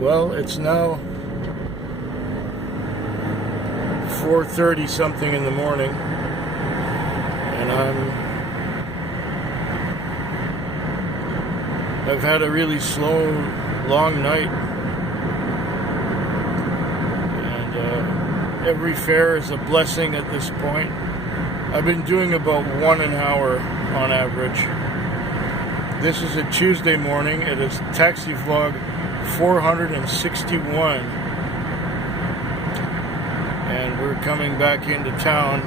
Well, it's now 4:30 something in the morning, and I've had a really slow, long night, and every fare is a blessing at this point. I've been doing about 1 an hour on average. This is a Tuesday morning. It is Taxi Vlog 461, and we're coming back into town.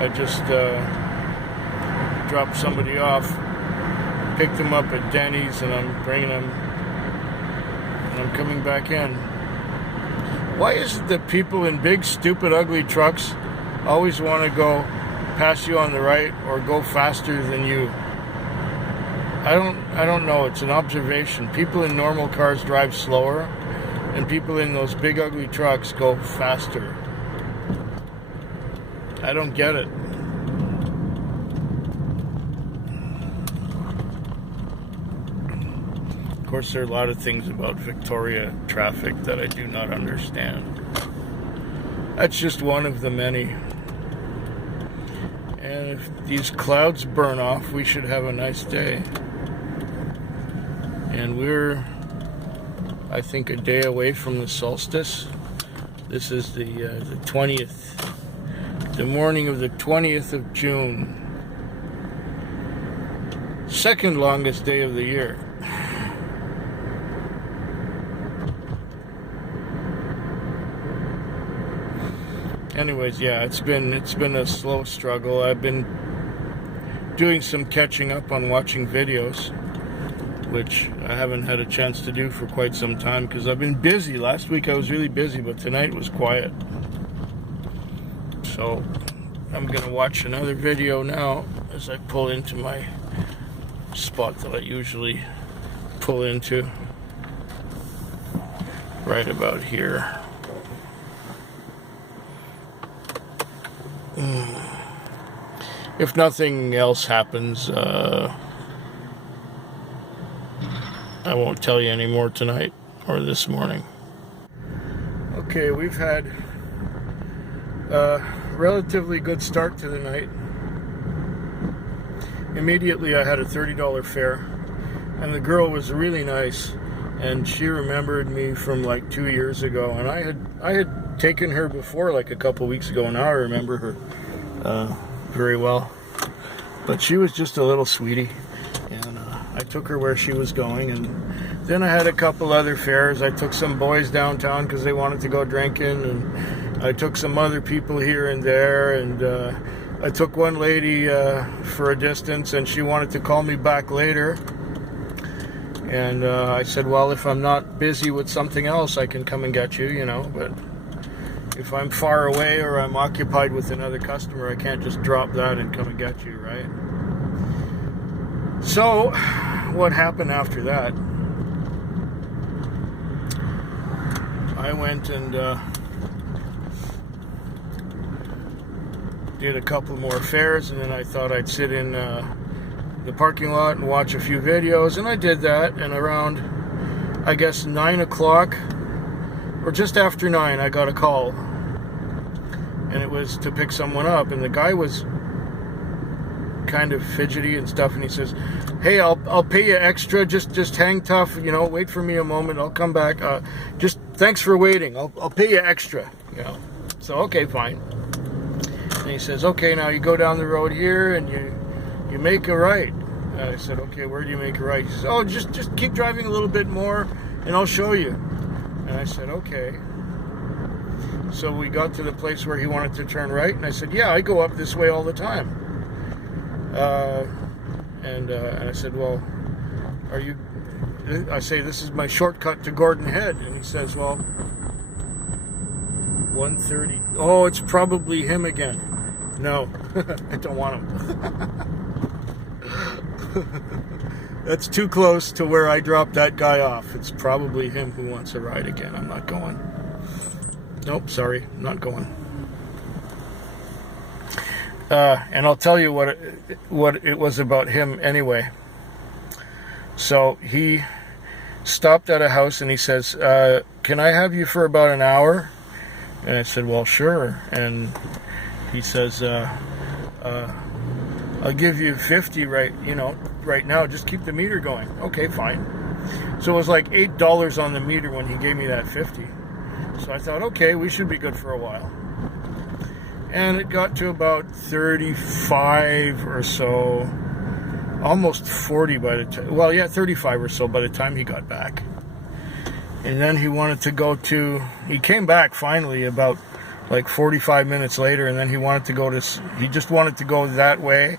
I just dropped somebody off, picked them up at Denny's, and I'm bringing them, and I'm coming back in. Why is it that people in big, stupid, ugly trucks always want to go pass you on the right or go faster than you? I don't know. It's an observation. People in normal cars drive slower, and people in those big ugly trucks go faster. I don't get it. Of course, there are a lot of things about Victoria traffic that I do not understand. That's just one of the many. And if these clouds burn off, we should have a nice day. And we're, I think, a day away from the solstice. This is the 20th, the morning of the 20th of June. Second longest day of the year. Anyways, yeah, it's been a slow struggle. I've been doing some catching up on watching videos, which I haven't had a chance to do for quite some time because I've been busy. Last week I was really busy, but tonight was quiet. So I'm gonna watch another video now as I pull into my spot that I usually pull into, right about here. If nothing else happens, I won't tell you any more tonight or this morning. Okay, we've had a relatively good start to the night. Immediately I had a $30 fare, and the girl was really nice, and she remembered me from like 2 years ago, and I had taken her before, like a couple weeks ago, and now I remember her very well. But she was just a little sweetie, and I took her where she was going, and then I had a couple other fares. I took some boys downtown because they wanted to go drinking, and I took some other people here and there, and I took one lady for a distance, and she wanted to call me back later, and I said, well, if I'm not busy with something else, I can come and get you, you know, but if I'm far away or I'm occupied with another customer, I can't just drop that and come and get you, right? So, what happened after that? I went and did a couple more fares, and then I thought I'd sit in the parking lot and watch a few videos, and I did that, and around, I guess, 9 o'clock, or just after 9, I got a call, and it was to pick someone up, and the guy was kind of fidgety and stuff, and he says, hey, I'll pay you extra, just hang tough, you know, wait for me a moment, I'll come back, just thanks for waiting, I'll pay you extra, you know. So, okay, fine. And he says, okay, now you go down the road here, and you make a right. And I said, okay, where do you make a right? He says, oh, just keep driving a little bit more, and I'll show you. And I said, okay. So we got to the place where he wanted to turn right, and I said, yeah, I go up this way all the time. And I said, well, are you, I say, this is my shortcut to Gordon Head. And he says, well, 130, oh, it's probably him again. No, I don't want him. That's too close to where I dropped that guy off. It's probably him who wants a ride again. I'm not going. Nope, sorry, I'm not going. And I'll tell you what it was about him anyway. So he stopped at a house, and he says, can I have you for about an hour? And I said, well, sure. And he says, I'll give you 50 right now. Just keep the meter going. Okay, fine. So it was like $8 on the meter when he gave me that 50. So I thought, okay, we should be good for a while. And it got to about 35 or so, almost 40 by the time, 35 or so by the time he got back. And then he wanted to go to, he came back finally about like 45 minutes later, and then he just wanted to go that way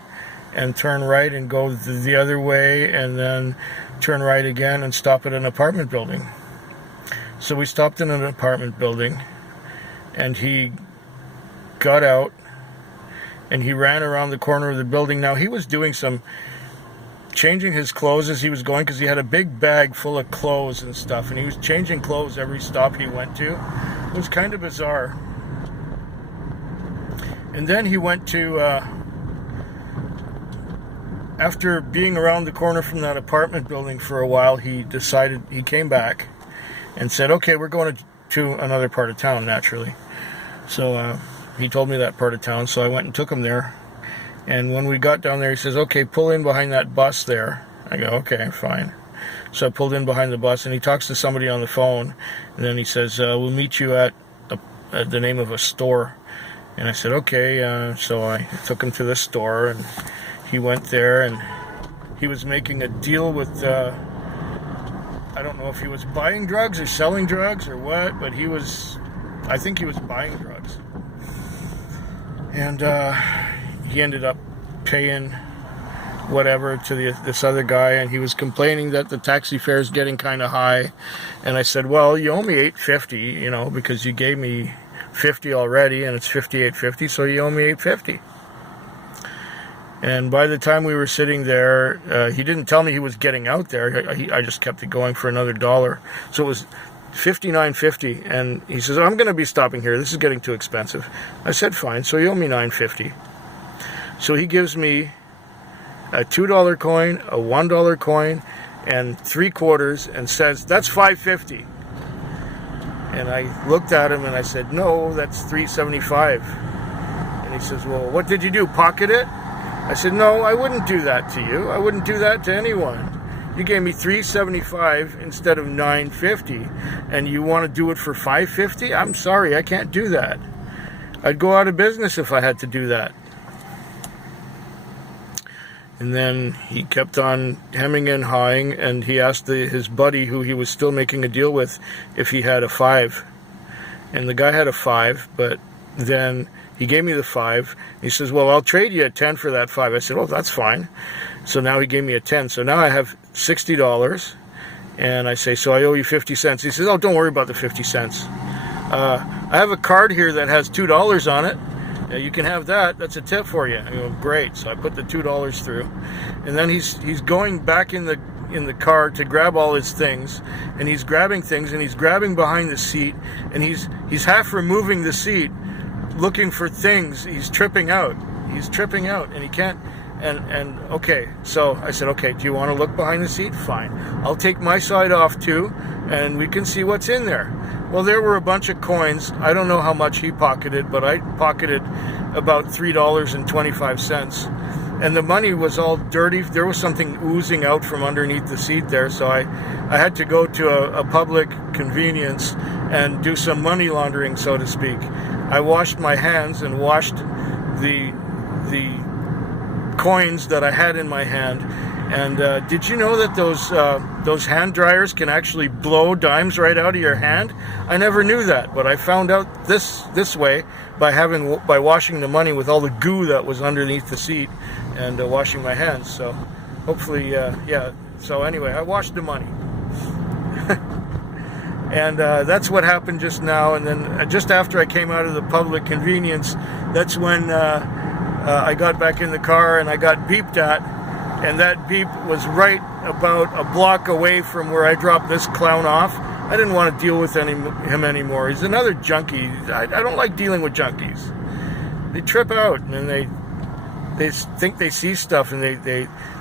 and turn right and go the other way and then turn right again and stop at an apartment building. So we stopped in an apartment building, and he got out and he ran around the corner of the building. Now he was doing changing his clothes as he was going, because he had a big bag full of clothes and stuff, and he was changing clothes every stop he went to. It was kind of bizarre. And then he went to, after being around the corner from that apartment building for a while, he came back and said, okay, we're going to another part of town, naturally. So he told me that part of town, so I went and took him there. And when we got down there, he says, okay, pull in behind that bus there. I go, okay, fine. So I pulled in behind the bus, and he talks to somebody on the phone, and then he says, we'll meet you at the name of a store. And I said, okay. So I took him to the store, and he went there, and he was making a deal with, I don't know if he was buying drugs or selling drugs or what, but I think he was buying drugs. And he ended up paying whatever to this other guy, and he was complaining that the taxi fare is getting kind of high. And I said, well, you owe me $8.50, because you gave me $50 already, and it's $58.50, so you owe me $8.50. And by the time we were sitting there, he didn't tell me he was getting out there. I just kept it going for another $1. So it was $59.50, and he says, I'm going to be stopping here. This is getting too expensive. I said, fine. So you owe me $9.50. So he gives me a $2 coin, a $1 coin, and 3 quarters, and says, that's $5.50. And I looked at him and I said, no, that's $3.75. And he says, well, what did you do, pocket it? I said, no, I wouldn't do that to you. I wouldn't do that to anyone. You gave me $3.75 instead of $9.50, and you want to do it for $5.50? I'm sorry, I can't do that. I'd go out of business if I had to do that. And then he kept on hemming and hawing, and he asked his buddy, who he was still making a deal with, if he had a 5. And the guy had a 5, but then he gave me the 5. He says, well, I'll trade you a 10 for that 5. I said, oh, that's fine. So now he gave me a 10. So now I have $60. And I say, so I owe you 50 cents. He says, oh, don't worry about the 50 cents. I have a card here that has $2 on it. You can have that. That's a tip for you. I go, great. So I put the $2 through. And then he's going back in the car to grab all his things, and he's grabbing things, and he's grabbing behind the seat, and he's half removing the seat looking for things. He's tripping out, and he can't. And okay, so I said, okay, do you want to look behind the seat? Fine. I'll take my side off too, and we can see what's in there. Well, there were a bunch of coins. I don't know how much he pocketed, but I pocketed about $3.25. And the money was all dirty. There was something oozing out from underneath the seat there, so I had to go to a public convenience and do some money laundering, so to speak. I washed my hands and washed the coins that I had in my hand. And did you know that those hand dryers can actually blow dimes right out of your hand? I never knew that, but I found out this way by washing the money with all the goo that was underneath the seat and washing my hands. So hopefully, yeah. So anyway, I washed the money. And that's what happened just now. And then just after I came out of the public convenience, that's when I got back in the car and I got beeped at. And that beep was right about a block away from where I dropped this clown off. I didn't want to deal with him anymore. He's another junkie. I don't like dealing with junkies. They trip out, and then they think they see stuff, and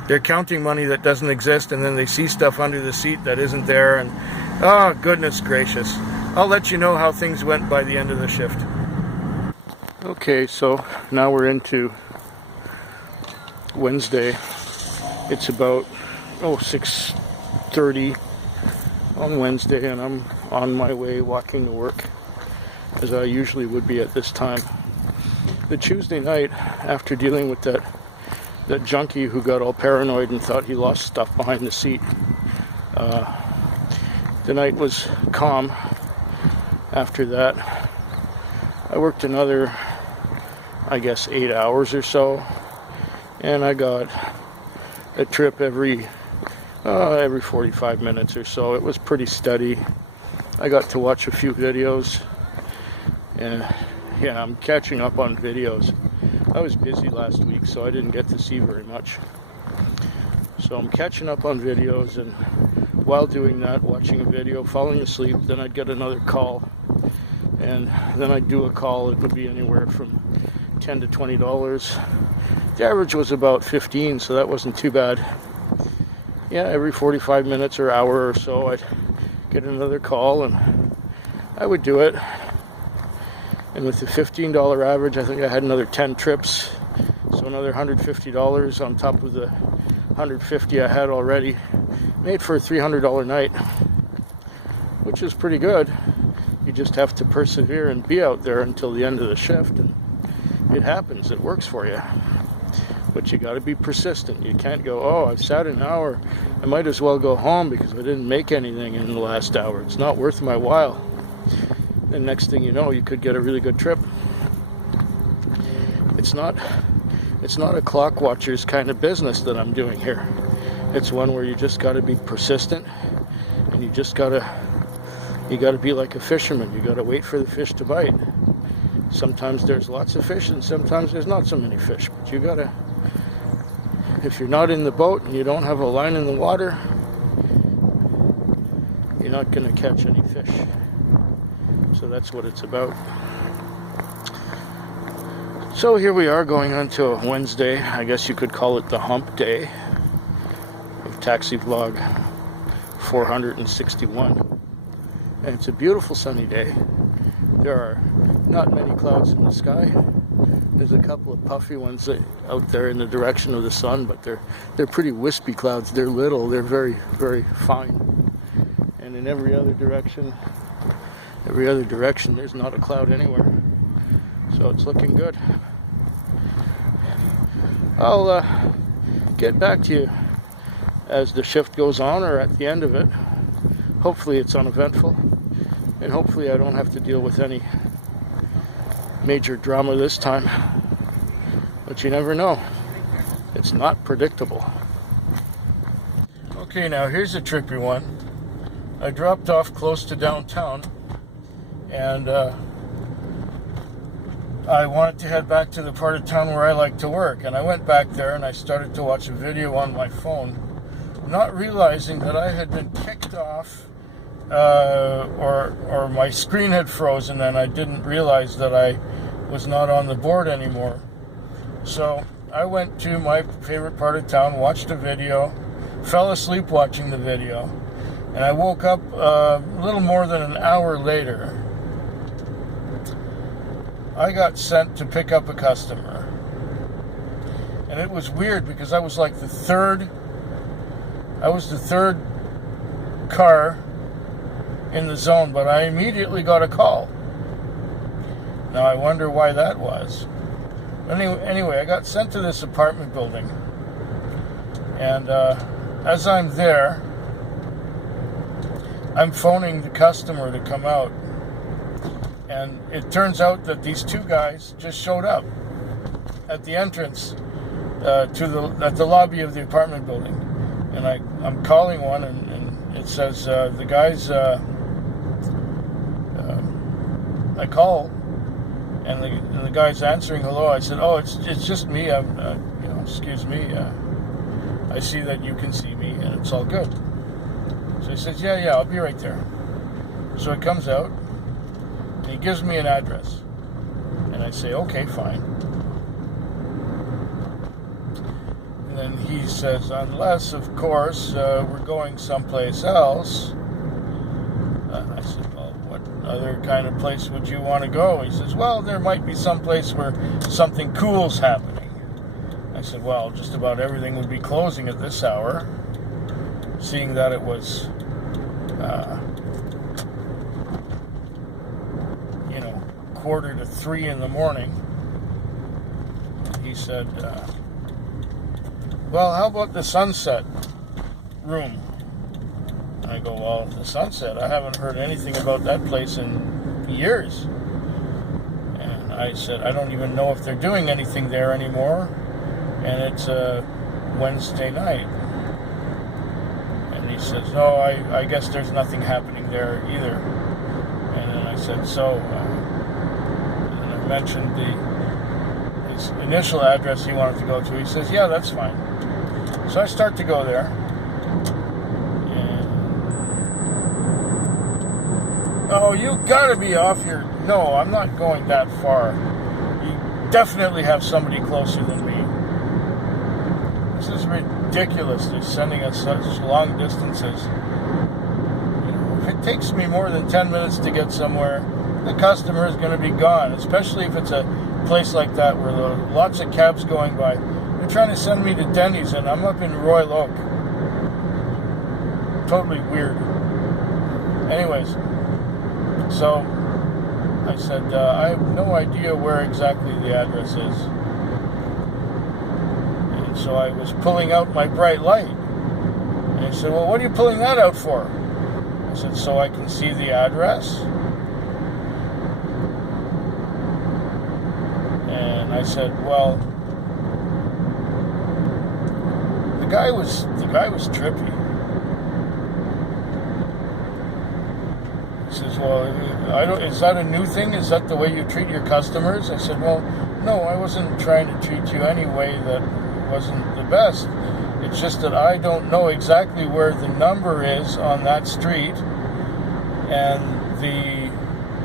they're counting money that doesn't exist, and then they see stuff under the seat that isn't there, and oh, goodness gracious. I'll let you know how things went by the end of the shift. Okay, so now we're into Wednesday. It's about 6:30 on Wednesday, and I'm on my way walking to work, as I usually would be at this time. The Tuesday night, after dealing with that junkie who got all paranoid and thought he lost stuff behind the seat, the night was calm. After that, I worked another, I guess, 8 hours or so, and I got a trip every 45 minutes or so. It was pretty steady. I got to watch a few videos, and yeah, I'm catching up on videos. I was busy last week, so I didn't get to see very much. So I'm catching up on videos, and while doing that, watching a video, falling asleep, then I'd get another call, and then I'd do a call. It would be anywhere from $10 to $20. The average was about 15, so that wasn't too bad. Yeah, every 45 minutes or hour or so, I'd get another call, and I would do it. And with the $15 average, I think I had another 10 trips, so another $150 on top of the $150 I had already. Made for a $300 night, which is pretty good. You just have to persevere and be out there until the end of the shift, and it happens. It works for you. But you got to be persistent. You can't go, oh, I've sat an hour, I might as well go home because I didn't make anything in the last hour. It's not worth my while. And next thing you know, you could get a really good trip. It's not a clock watcher's kind of business that I'm doing here. It's one where you just got to be persistent, and you got to be like a fisherman. You got to wait for the fish to bite. Sometimes there's lots of fish, and sometimes there's not so many fish. But you got to, if you're not in the boat and you don't have a line in the water, you're not going to catch any fish. So that's what it's about. So here we are, going on to a Wednesday. I guess you could call it the hump day of Taxi Vlog 461. And it's a beautiful sunny day. There are not many clouds in the sky. There's a couple of puffy ones out there in the direction of the sun, but they're pretty wispy clouds. They're little. They're very, very fine. And in every other direction, there's not a cloud anywhere. So it's looking good. I'll get back to you as the shift goes on, or at the end of it. Hopefully it's uneventful, and hopefully I don't have to deal with any major drama this time. But you never know. It's not predictable. Okay, now here's a trippy one. I dropped off close to downtown, and I wanted to head back to the part of town where I like to work. And I went back there and I started to watch a video on my phone, not realizing that I had been kicked off, or my screen had frozen, and I didn't realize that I was not on the board anymore. So I went to my favorite part of town, watched a video, fell asleep watching the video, and I woke up a little more than an hour later. I got sent to pick up a customer. And it was weird because I was like the third car in the zone, but I immediately got a call. Now I wonder why that was. Anyway, I got sent to this apartment building. And as I'm there, I'm phoning the customer to come out. And it turns out that these two guys just showed up at the entrance at the lobby of the apartment building. And I'm calling one, and it says the guys. I call, and the guy's answering hello. I said, "Oh, it's just me. Excuse me. I see that you can see me, and it's all good." So he says, "Yeah, I'll be right there." So he comes out. And he gives me an address, and I say, okay, fine. And then he says, unless, of course, we're going someplace else. I said, well, what other kind of place would you want to go? He says, well, there might be some place where something cool's happening. I said, well, just about everything would be closing at this hour, seeing that it was, 2:45 in the morning. He said, well, how about the Sunset room? I go, well, the Sunset, I haven't heard anything about that place in years. And I said, I don't even know if they're doing anything there anymore. And it's a Wednesday night. And he says, no, I guess there's nothing happening there either. And then I said, so, and I mentioned his initial address he wanted to go to. He says, yeah, that's fine. So I start to go there. Oh, you gotta be off your... No, I'm not going that far. You definitely have somebody closer than me. This is ridiculous. They're sending us such long distances. If it takes me more than 10 minutes to get somewhere, the customer is going to be gone, especially if it's a place like that where there are lots of cabs going by. They're trying to send me to Denny's, and I'm up in Royal Oak. Totally weird. Anyways... So, I said, I have no idea where exactly the address is. And so I was pulling out my bright light. And he said, well, what are you pulling that out for? I said, so I can see the address. And I said, well, the guy was trippy. He says, well, is that a new thing? Is that the way you treat your customers? I said, well, no, I wasn't trying to treat you any way that wasn't the best. It's just that I don't know exactly where the number is on that street, and the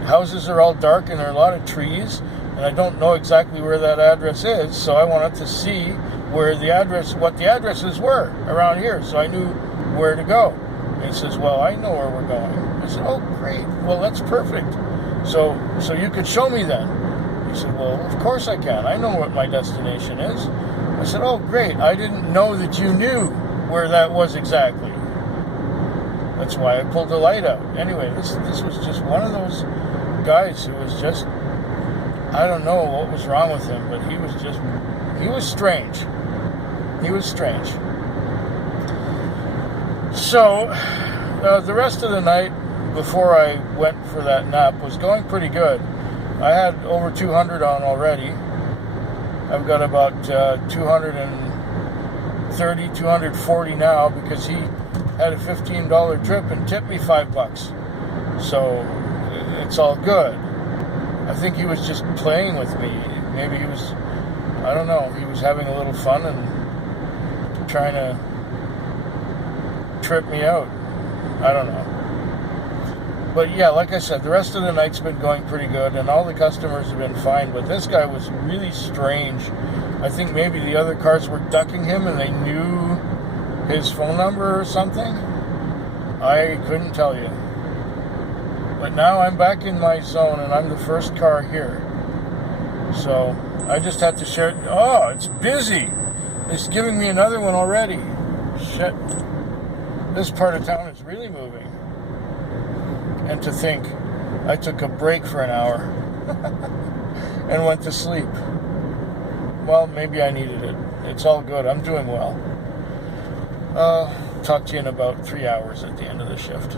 houses are all dark and there are a lot of trees, and I don't know exactly where that address is, so I wanted to see what the addresses were around here, so I knew where to go. And he says, well, I know where we're going. I said, oh, great. Well, that's perfect. So you could show me then. He said, well, of course I can. I know what my destination is. I said, oh, great. I didn't know that you knew where that was exactly. That's why I pulled the light out. Anyway, this was just one of those guys who was just, I don't know what was wrong with him, but he was strange. He was strange. So, the rest of the night before I went for that nap was going pretty good. I had over 200 on already. I've got about 230, 240 now because he had a $15 trip and tipped me $5. So, it's all good. I think he was just playing with me. Maybe he was, I don't know, he was having a little fun and trying to trip me out. I don't know. But yeah, like I said, the rest of the night's been going pretty good, and all the customers have been fine, but this guy was really strange. I think maybe the other cars were ducking him and they knew his phone number or something. I couldn't tell you. But now I'm back in my zone, and I'm the first car here. So I just had to share. Oh, it's busy. It's giving me another one already. Shit. This part of town is really moving. And to think, I took a break for an hour and went to sleep. Well, maybe I needed it. It's all good. I'm doing well. Talk to you in about 3 hours at the end of the shift.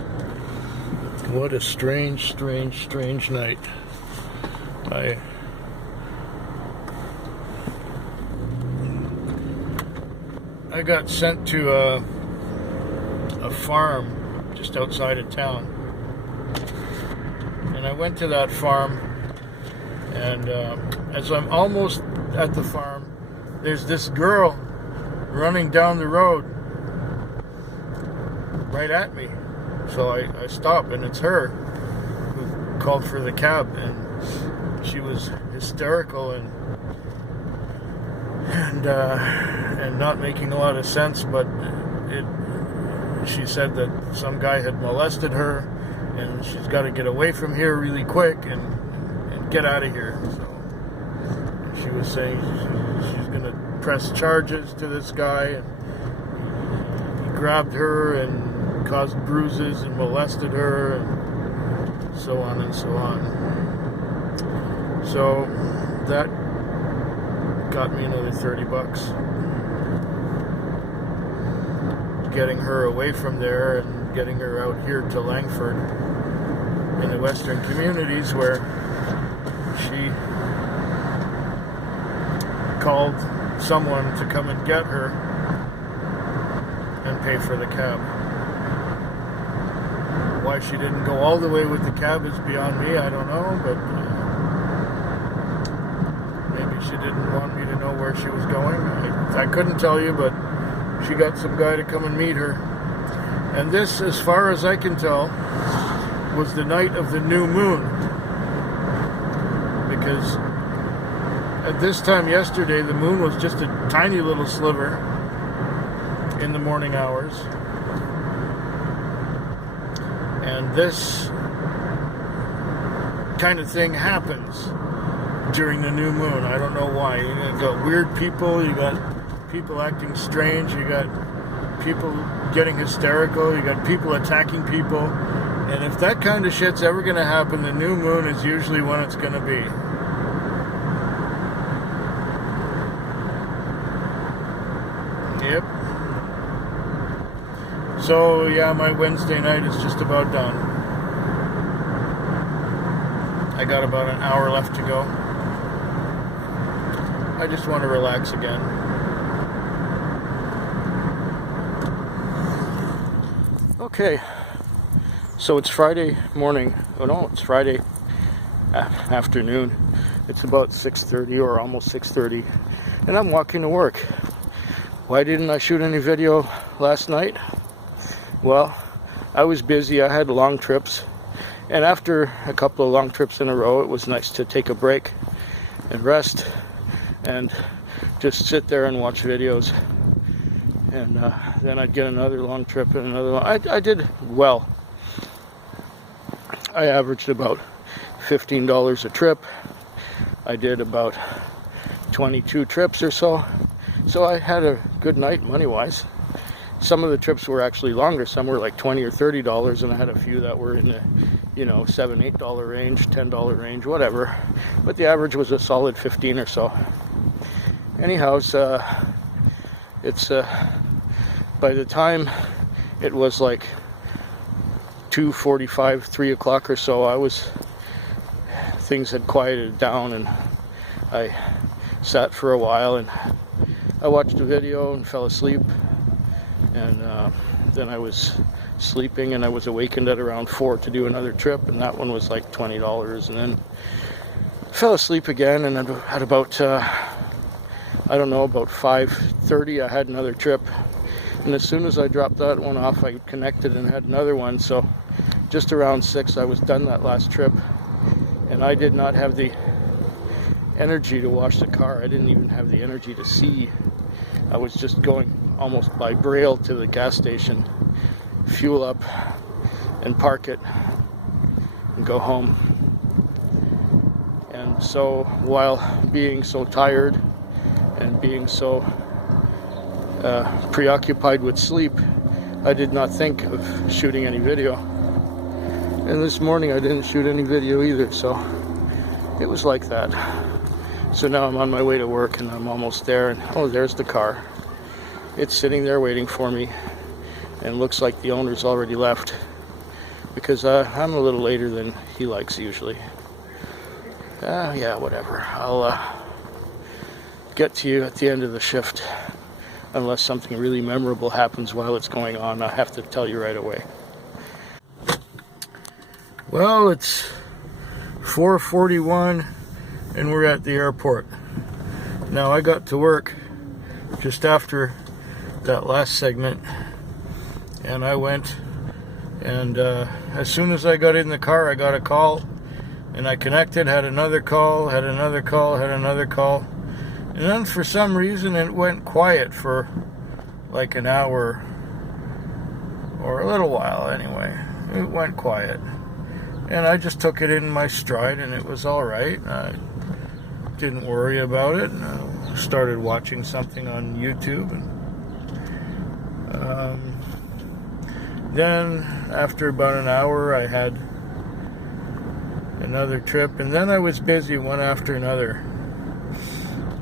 What a strange night. I got sent to a farm just outside of town. And I went to that farm, and as I'm almost at the farm, there's this girl running down the road right at me. So I stop, and it's her who called for the cab, and she was hysterical, and and not making a lot of sense, but she said that some guy had molested her, and she's got to get away from here really quick and get out of here. So she was saying she's going to press charges to this guy, and he grabbed her and caused bruises and molested her, and so on and so on. So that got me another $30. Getting her away from there and getting her out here to Langford in the Western Communities, where she called someone to come and get her and pay for the cab. Why she didn't go all the way with the cab is beyond me. I don't know, but maybe she didn't want me to know where she was going. I couldn't tell you, but she got some guy to come and meet her. And this, as far as I can tell, was the night of the new moon. Because at this time yesterday, the moon was just a tiny little sliver in the morning hours. And this kind of thing happens during the new moon. I don't know why. You got weird people, you got people acting strange, you got people getting hysterical, you got people attacking people. And if that kind of shit's ever going to happen, the new moon is usually when it's going to be. Yep. So, yeah, my Wednesday night is just about done. I got about an hour left to go. I just want to relax again. Okay, so it's Friday morning. Oh no, it's Friday afternoon. It's about 6:30 or almost 6:30, and I'm walking to work. Why didn't I shoot any video last night? Well, I was busy. I had long trips, and after a couple of long trips in a row, it was nice to take a break and rest and just sit there and watch videos. And then I'd get another long trip and another one. I did well. I averaged about $15 a trip. I did about 22 trips or so. So I had a good night money-wise. Some of the trips were actually longer. Some were like $20 or $30, and I had a few that were in the, $7, $8 range, $10 range, whatever. But the average was a solid 15 or so. Anyhow, it's by the time it was like 2:45, 3 o'clock or so, things had quieted down, and I sat for a while and I watched a video and fell asleep, and then I was sleeping, and I was awakened at around 4 to do another trip, and that one was like $20, and then fell asleep again, and at about about 5:30 I had another trip. And as soon as I dropped that one off, I connected and had another one. So just around 6, I was done that last trip. And I did not have the energy to wash the car. I didn't even have the energy to see. I was just going almost by Braille to the gas station, fuel up, and park it, and go home. And so while being so tired and being so preoccupied with sleep, I did not think of shooting any video. And this morning I didn't shoot any video either, so it was like that. So now I'm on my way to work, and I'm almost there, and oh, there's the car. It's sitting there waiting for me, and looks like the owner's already left, because I'm a little later than he likes usually. Yeah, whatever. I'll get to you at the end of the shift. Unless something really memorable happens while it's going on, I have to tell you right away. Well, it's 4:41 and we're at the airport. Now, I got to work just after that last segment, and I went, and as soon as I got in the car, I got a call, and I connected, had another call, had another call, had another call, And then for some reason it went quiet for like an hour or a little while anyway. It went quiet. And I just took it in my stride and it was all right. I didn't worry about it. And I started watching something on YouTube. And then after about an hour I had another trip, and then I was busy one after another.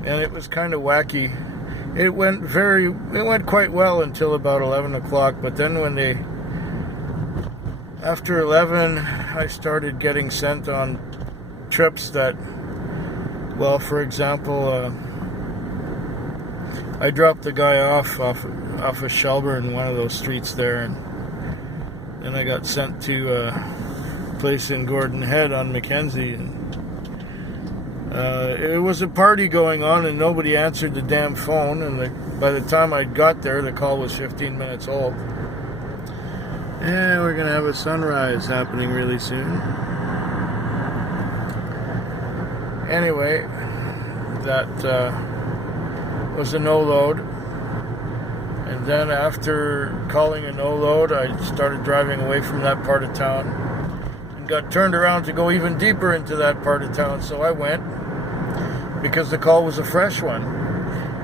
And it was kind of wacky. It went quite well until about 11 o'clock, but then after 11, I started getting sent on trips that, well, for example, I dropped the guy off of Shelburne, one of those streets there, and then I got sent to a place in Gordon Head on Mackenzie, and it was a party going on and nobody answered the damn phone, and by the time I got there the call was 15 minutes old. And we're gonna have a sunrise happening really soon. Anyway, that was a no-load, and then after calling a no-load I started driving away from that part of town and got turned around to go even deeper into that part of town, so I went because the call was a fresh one.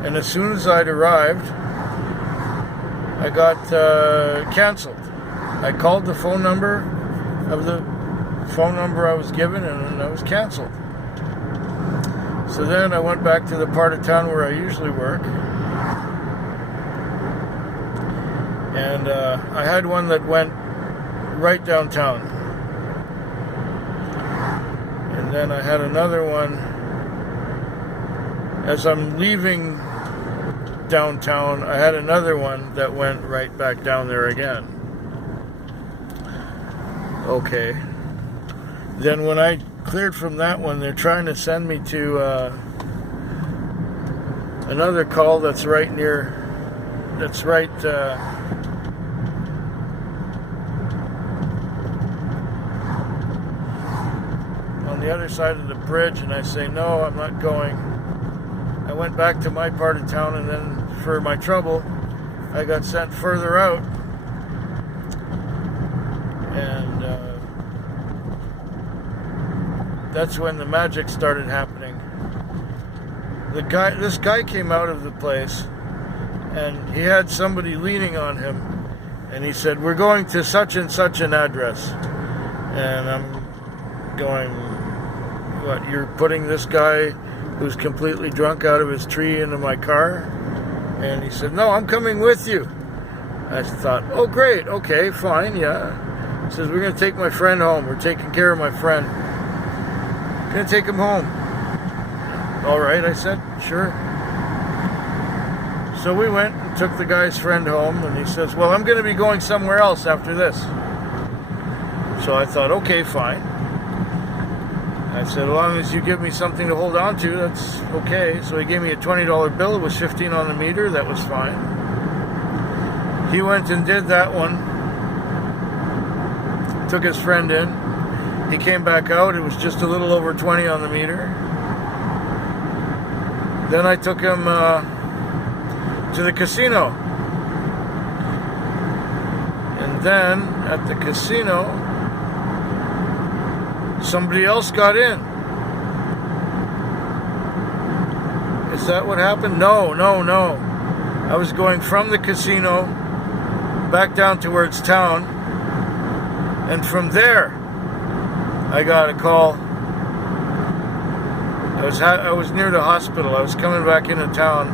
And as soon as I'd arrived, I got canceled. I called the phone number I was given, and I was canceled. So then I went back to the part of town where I usually work, and I had one that went right downtown, and then I had another one as I'm leaving downtown. I had another one that went right back down there again. Okay. Then when I cleared from that one, they're trying to send me to another call that's right on the other side of the bridge, and I say, no, I'm not going. I went back to my part of town, and then for my trouble, I got sent further out. And that's when the magic started happening. This guy came out of the place, and he had somebody leaning on him, and he said, we're going to such and such an address. And I'm going, what, you're putting this guy who's completely drunk out of his tree into my car? And he said, no, I'm coming with you. I thought, oh great, okay, fine, yeah. He says, we're going to take my friend home. We're taking care of my friend. Going to take him home. All right, I said, sure. So we went and took the guy's friend home, and he says, well, I'm going to be going somewhere else after this. So I thought, okay, fine. I said, as long as you give me something to hold on to, that's okay. So he gave me a $20 bill. It was $15 on the meter. That was fine. He went and did that one. Took his friend in. He came back out. It was just a little over 20 on the meter. Then I took him to the casino. And then at the casino, somebody else got in. Is that what happened? No. I was going from the casino back down towards town, and from there I got a call. I was near the hospital. I was coming back into town,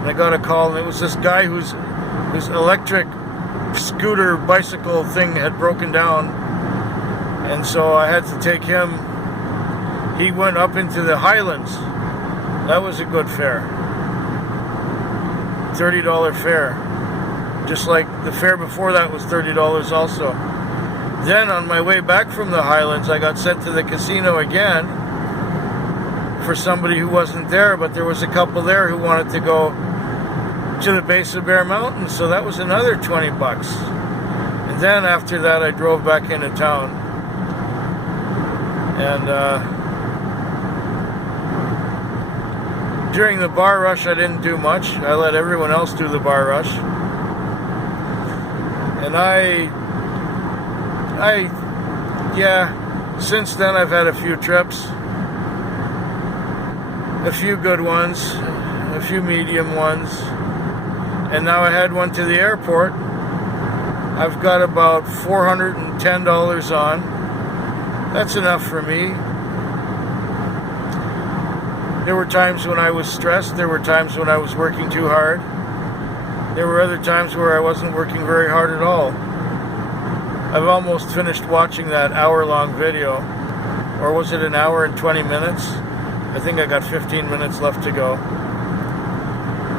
and I got a call, and it was this guy whose electric scooter bicycle thing had broken down, and so I had to take him. He went up into the Highlands. That was a good fare. $30 fare. Just like the fare before that was $30 also. Then on my way back from the Highlands, I got sent to the casino again for somebody who wasn't there, but there was a couple there who wanted to go to the base of Bear Mountain, so that was another $20. And then after that, I drove back into town, and During the bar rush, I didn't do much. I let everyone else do the bar rush. And yeah, since then I've had a few trips. A few good ones, a few medium ones. And now I had one to the airport. I've got about $410 on. That's enough for me. There were times when I was stressed. There were times when I was working too hard. There were other times where I wasn't working very hard at all. I've almost finished watching that hour-long video. Or was it an hour and 20 minutes? I think I got 15 minutes left to go.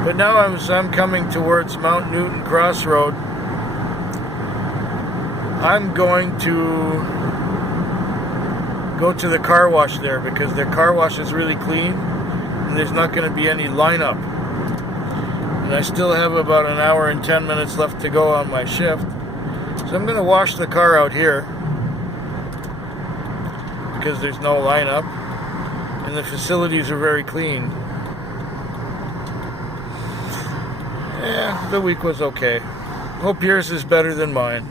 But now I'm coming towards Mount Newton Crossroad. I'm going to go to the car wash there because the car wash is really clean and there's not going to be any lineup. And I still have about an hour and 10 minutes left to go on my shift. So I'm going to wash the car out here because there's no lineup and the facilities are very clean. Yeah, the week was okay. Hope yours is better than mine.